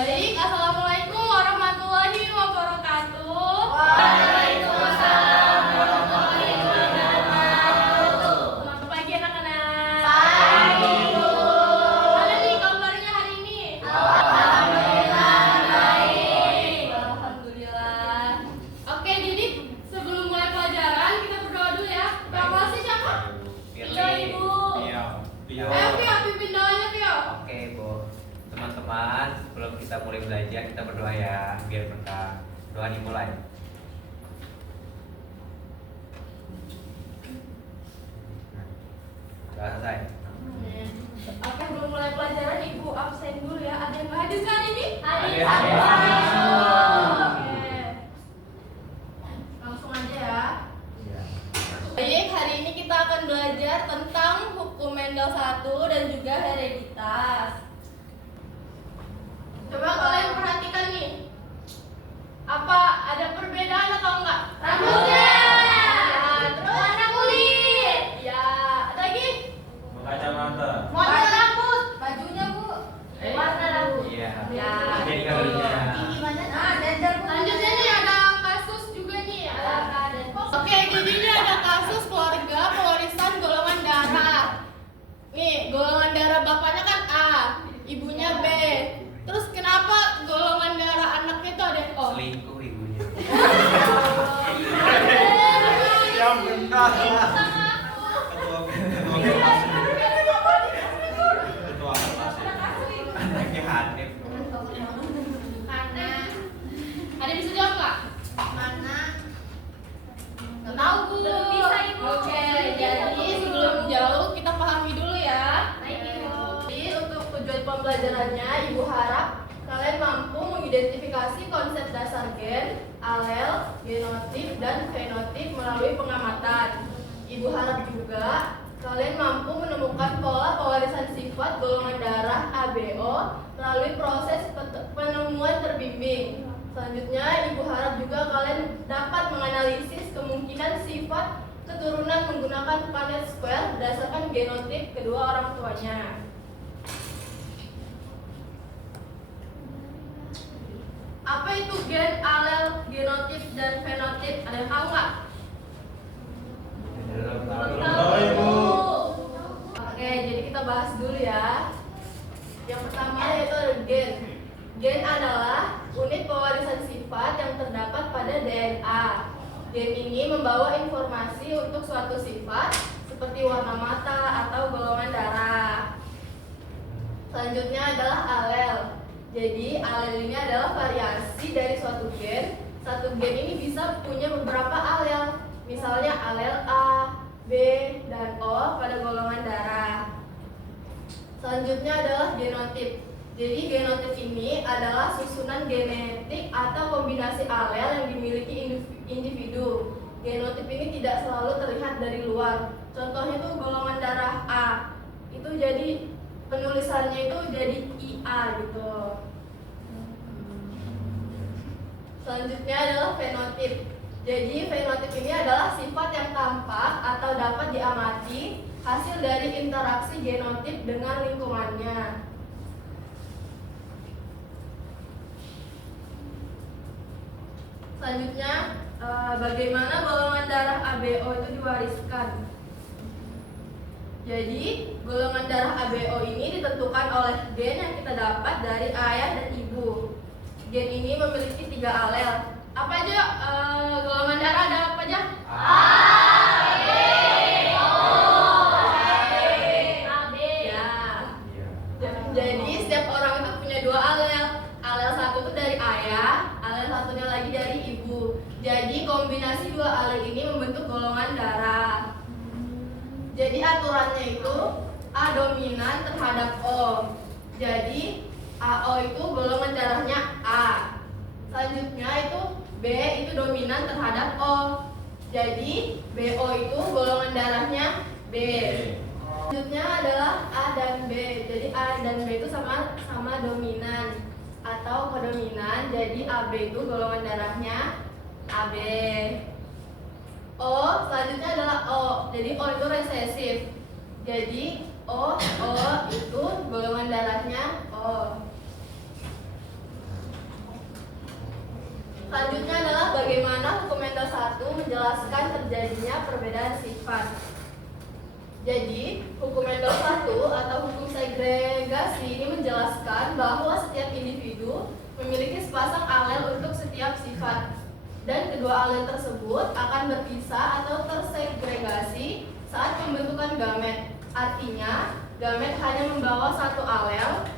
Baik, assalamualaikum warahmatullahi wabarakatuh. Waalaikumsalam warahmatullahi wabarakatuh. Selamat pagi anak-anak. Pagi, Bu. Gimana nih kabarnya hari ini? Alhamdulillah baik. Alhamdulillah. Oke, jadi sebelum mulai pelajaran kita berdoa dulu ya. Kelasnya siapa? Iya, Ibu. Iya. Pio, pimpin doanya Pio. Oke, Bu. Teman-teman, sebelum kita mulai belajar, kita berdoa ya, biar berkah. Doa dimulai. Doa selesai. Oke, belum mulai pelajaran Ibu absen dulu ya. Ada yang nggak hadir kan ini? Hadir. Oke. Langsung aja ya. Iya. Baik, hari ini kita akan belajar tentang hukum Mendel 1 dan juga hereditas. Coba kalian perhatikan nih. Apa ada perbedaan atau enggak? Rambutnya. Ya, terus Warna kulit. ya, ada lagi? Kacamata. Model rambut. Bajunya, Bu. Warna rambut. Iya. Ya. Jadi kabarnya. Gimana? Nah, dandan, Bu. Selanjutnya nih ada kasus juga nih. Oke, jadi ini ada kasus keluarga pewarisan golongan darah. Nih, golongan darah bapaknya kan A, ibunya B. Terus kenapa golongan darah anaknya itu ada yang O? Selingkuh ibunya. Yang benar. Sama aku. Ketua kelas. Anaknya Hanif. Karena ada bisa jawab nggak? Mana? Nggak tahu Bu. Belum bisa, Ibu. Oke, jadi sebelum jauh kita pahami dulu ya. Baik, Ibu. Jadi untuk tujuan pembelajarannya, Ibu harap kalian mampu mengidentifikasi konsep dasar gen, alel, genotip, dan fenotip melalui pengamatan. Ibu harap juga kalian mampu menemukan pola pewarisan sifat golongan darah ABO melalui proses penemuan terbimbing. Selanjutnya, Ibu harap juga kalian dapat menganalisis kemungkinan sifat keturunan menggunakan Punnett square berdasarkan genotip kedua orang tuanya. Apa itu gen, alel, genotip, dan fenotip? Ada yang tahu nggak? Tahu, Ibu. Oke, jadi kita bahas dulu ya. Yang pertama yaitu ada gen. Gen adalah unit pewarisan sifat yang terdapat pada DNA. Gen ini membawa informasi untuk suatu sifat seperti warna mata atau golongan darah. Selanjutnya adalah alel. Jadi alel ini adalah variasi dari suatu gen. Satu gen ini bisa punya beberapa alel. Misalnya alel A, B, dan O pada golongan darah. Selanjutnya adalah genotip. Jadi genotip ini adalah susunan genetik atau kombinasi alel yang dimiliki individu. Genotip ini tidak selalu terlihat dari luar. Contohnya itu golongan darah A. Itu jadi penulisannya itu jadi IA gitu. Selanjutnya adalah fenotip. Jadi fenotip ini adalah sifat yang tampak atau dapat diamati hasil dari interaksi genotip dengan lingkungannya. Selanjutnya, bagaimana golongan darah ABO itu diwariskan? Jadi, golongan darah ABO ini ditentukan oleh gen yang kita dapat dari ayah dan ibu. Gen ini memiliki 3 alel. Apa aja golongan darah ada apa aja? AB. Ya. Iya. Jadi setiap orang itu punya 2 alel. Alel satu itu dari ayah, alel satunya lagi dari ibu. Jadi kombinasi 2 alel ini membentuk golongan darah. Jadi aturannya itu A dominan terhadap O. Jadi AO itu golongan darahnya A. Selanjutnya itu B itu dominan terhadap O. Jadi BO itu golongan darahnya B. Selanjutnya adalah A dan B. Jadi A dan B itu sama dominan atau kodominan. Jadi AB itu golongan darahnya AB. O selanjutnya adalah O. Jadi O itu resesif. Jadi O itu golongan darahnya O. Selanjutnya adalah bagaimana hukum Mendel 1 menjelaskan terjadinya perbedaan sifat. Jadi, hukum Mendel 1 atau hukum segregasi ini menjelaskan bahwa setiap individu memiliki sepasang alel untuk setiap sifat. Dan kedua alel tersebut akan berpisah atau tersegregasi saat pembentukan gamet. Artinya, gamet hanya membawa satu alel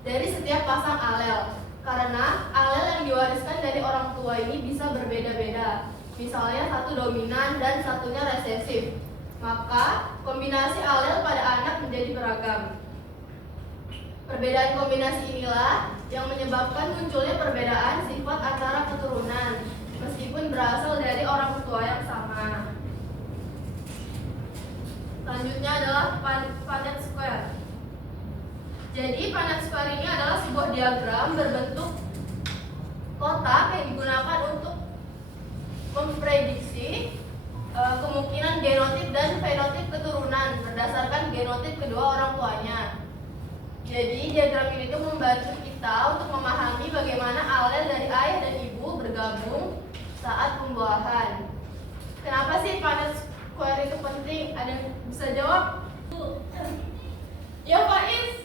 dari setiap pasang alel. Karena alel yang diwariskan dari orang tua ini bisa berbeda-beda. Misalnya satu dominan dan satunya resesif. Maka kombinasi alel pada anak menjadi beragam. Perbedaan kombinasi inilah yang menyebabkan munculnya perbedaan sifat antara keturunan, meskipun berasal dari orang tua yang sama. Selanjutnya adalah Punnett square. Jadi Punnett square ini adalah sebuah diagram berbentuk kotak yang digunakan untuk memprediksi kemungkinan genotip dan fenotip keturunan berdasarkan genotip kedua orang tuanya. Jadi diagram ini tuh membantu kita untuk memahami bagaimana alel dari ayah dan ibu bergabung saat pembuahan. Kenapa sih Punnett square itu penting? Ada yang bisa jawab? Ya Faiz.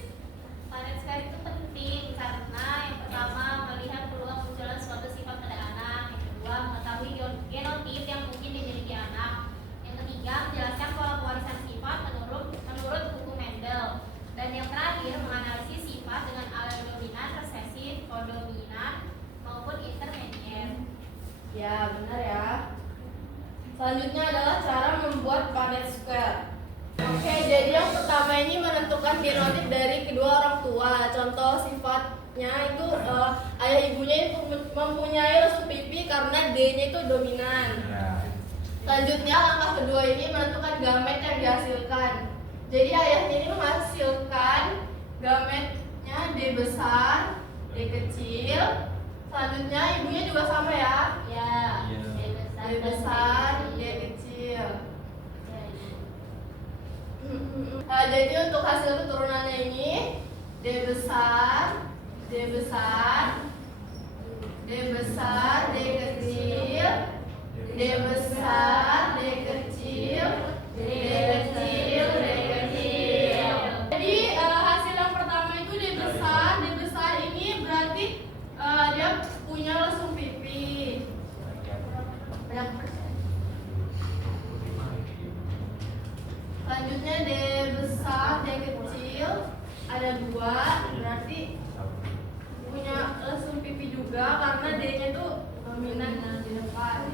Punnett square itu penting karena yang pertama melihat peluang munculnya suatu sifat pada anak, yang kedua mengetahui genotip yang mungkin dimiliki anak, yang ketiga menjelaskan pola pewarisan sifat menurut hukum Mendel, dan yang terakhir menganalisis sifat dengan alel dominan, resesif, kodominan maupun intermediate. Ya benar ya. Selanjutnya adalah cara membuat Punnett square. Oke, jadi yang pertama ini menentukan genotip dari kedua orang tua. Contoh sifatnya itu ayah ibunya itu mempunyai lesung pipi karena D-nya itu dominan. Selanjutnya langkah kedua ini menentukan gamet yang dihasilkan. Jadi ayahnya ini menghasilkan gametnya D besar, D kecil. Selanjutnya ibunya juga sama ya. Ya, D besar, D kecil. Jadi untuk hasil keturunannya ini D besar, D besar, D besar, D kecil, D besar, D kecil, D kecil, D kecil. Jadi hasil yang pertama itu D besar ini berarti dia punya lesung pipi. Selanjutnya D besar, D kecil ada dua, berarti punya lesung pipi juga karena D-nya tuh dominan di depan.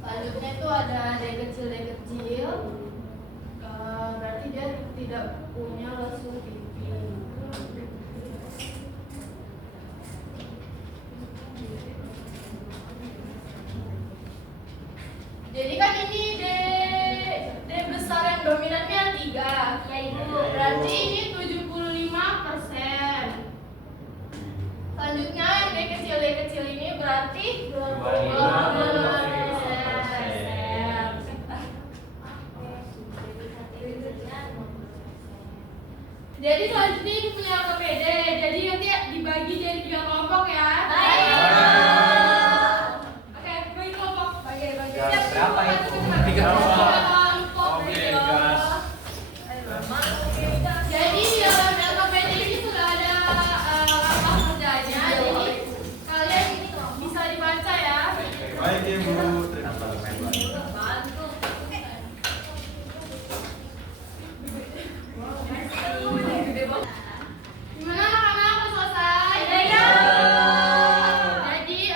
Selanjutnya itu ada D kecil, berarti dia tidak punya lesung pipi. Jadi kan ini D besar yang dominannya 3, ya ibu. berarti ini 75%. Selanjutnya yang D kecil ini berarti 25%. Jadi selanjutnya ini punya KPD, jadi nanti dibagi jadi 3 kelompok ya. Baik. Oke, bagi kelompok, bagi. Ya, berapa itu? 3 kelompok. Oke, gas. Jadi di dalam LKPD ini sudah ada langkah kerjanya, jadi kalian bisa dibaca ya. Baik Ibu. Gimana anak-anak udah selesai? Iya. Jadi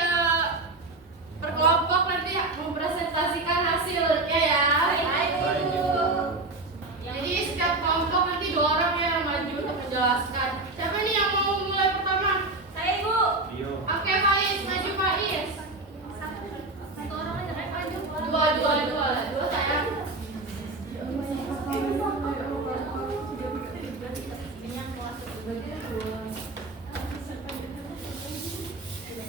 per kelompok nanti mempresentasikan hasilnya ya. Baik Ibu. Jadi setiap kelompok nanti 2 orang yang maju untuk menjelaskan. Siapa nih yang mau mulai pertama? Saya ibu. Rio. Oke, Faiz, maju Faiz. Satu orang aja kan maju. Dua sayang.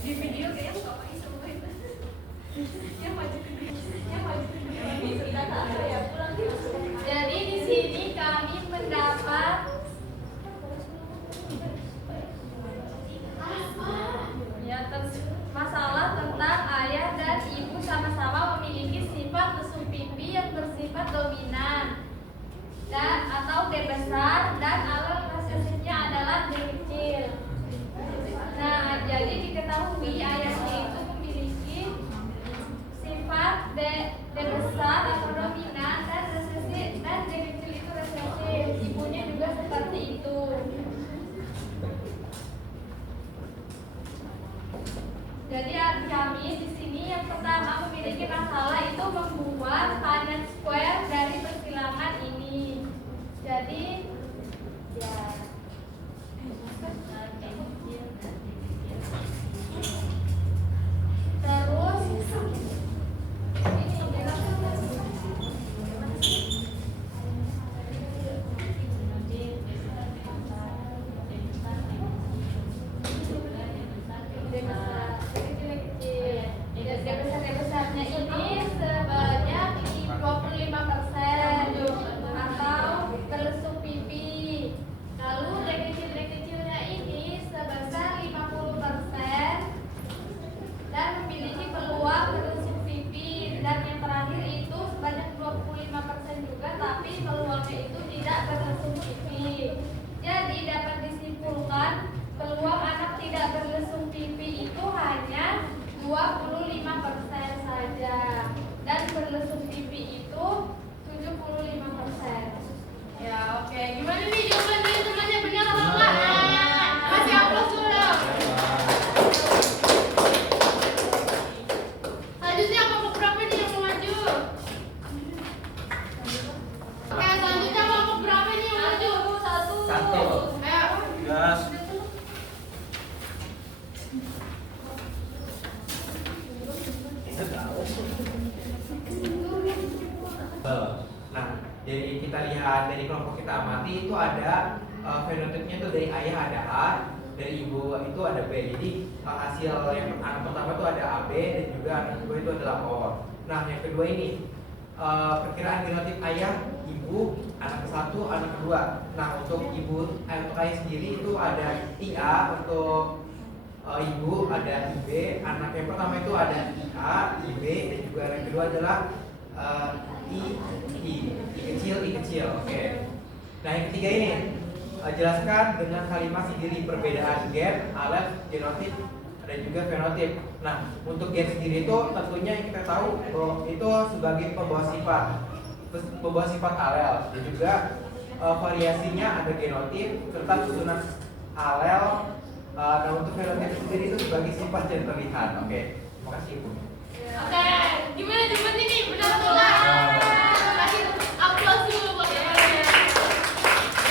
Di video kayaknya nggak pakai semua itu. Jadi di sini kami mendapat masalah tentang ayah dan ibu sama-sama memiliki sifat lesu pipi yang bersifat dominan dan atau D besar dan alur resesifnya adalah D kecil. Nah, jadi diketahui ayahnya itu memiliki sifat D besar atau dominan dan resesif dan D kecil itu resesif. Ibunya juga seperti itu. Jadi kami di sini yang pertama memiliki masalah itu membuat Punnett square dari persilangan ini. Jadi ya terus besarnya ini sebanyak 25% atau berlesuk pipi. Lalu kecilnya ini sebesar 50% dan memiliki peluang berlesuk pipi. Dan yang terakhir itu sebanyak 25% juga, tapi peluangnya itu tidak berlesuk pipi. Jadi dapat disimpulkan peluang anak tidak berlesung pipi itu hanya 25% saja dan berlesung pipi itu 75%. Ya, oke. Gimana nih jawaban dari temannya, benar atau enggak? Kasih aplaus dulu. Selanjutnya kelompok berapa nih yang mau maju? Oke, selanjutnya kelompok berapa nih yang mau maju? Satu. Ayo. Gas. Nah, jadi kita lihat dari kelompok kita amati itu ada fenotipnya itu dari ayah ada A, dari ibu itu ada B. Jadi hasil yang anak pertama itu ada AB dan juga anak kedua itu adalah O. Nah, yang kedua ini perkiraan genotip ayah, ibu, anak satu, anak kedua. Nah, untuk ibu, untuk ayah sendiri itu ada IA, untuk ibu ada IB, anak yang pertama itu ada IA, IB, dan juga anak kedua adalah I kecil. Oke. Nah, yang ketiga ini jelaskan dengan kalimat sendiri perbedaan gen, alet, genotip, dan juga fenotip. Nah, untuk gen sendiri itu tentunya yang kita tahu bahwa itu sebagai pembawa sifat alel, dan juga variasinya ada genotip serta susunan alel. Nah, untuk fenotip sendiri itu sebagai sifat yang terlihat. Oke, terima kasih Ibu. Oke, gimana jawaban ini? Benar atau enggak? Kasih aplaus dulu buat temannya.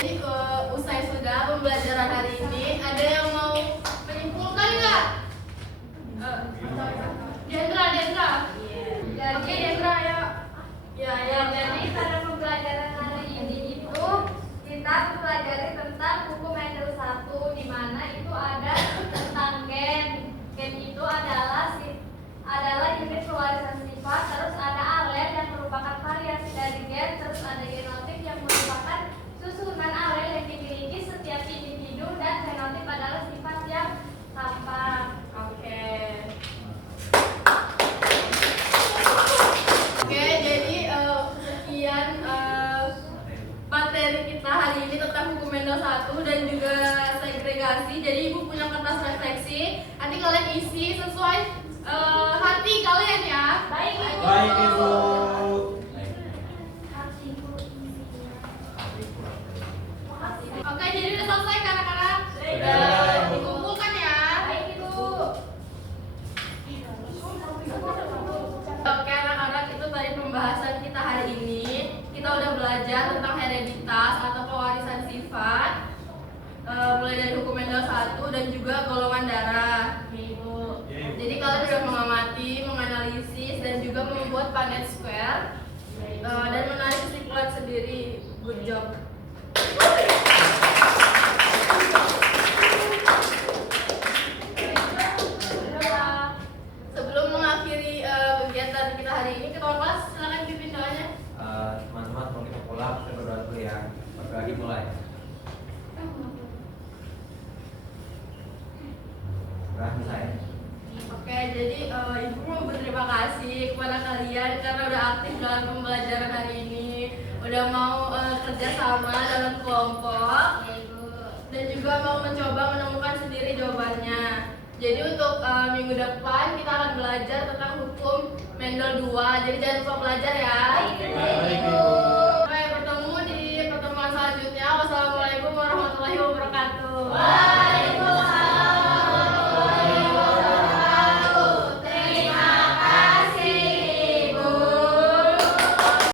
Jadi usai sudah pembelajaran hari ini, ada yang mau menyimpulkan nggak? Dendra. Oke, Dendra, ya. Ya, jadi pada pembelajaran hari ini itu kita mempelajari tentang buku Mendel 1, di mana itu ada tentang gen. Gen itu adalah unit pewarisan sifat, terus ada alel yang merupakan variasi dari gen, terus ada genotip yang merupakan susunan alel yang dimiliki setiap individu, dan fenotip adalah sifat yang tampak. Oke. Oke, jadi sekian materi kita hari ini tentang buku Mendel 1 dan juga segregasi. Jadi Ibu punya kertas refleksi, nanti kalian isi sesuai hati kalian ya. Baik, Ibu. Baik, Ibu. Oke, jadi udah selesai kanak-kanak. Sudah. Dikumpulkan ya. Baik, Ibu. Oke anak-anak, itu tadi pembahasan kita hari ini. Kita udah belajar tentang hereditas atau pewarisan sifat, mulai dari hukum Mendel 1 dan juga golongan darah. Ibu. Jadi kalian udah mengamati, menganalisis, dan juga membuat Punnett square dan menarik kesimpulan sendiri. Good job. Sebelum mengakhiri Udah bisa ya? Oke, jadi Ibu mau berterima kasih kepada kalian karena udah aktif dalam pembelajaran hari ini, udah mau kerja sama dalam kelompok, Ya, Ibu. dan juga mau mencoba menemukan sendiri jawabannya. Jadi untuk minggu depan kita akan belajar tentang hukum Mendel 2. Jadi jangan lupa belajar ya. Baik, Ibu. Sampai bertemu di pertemuan selanjutnya. Wassalamualaikum warahmatullahi wabarakatuh.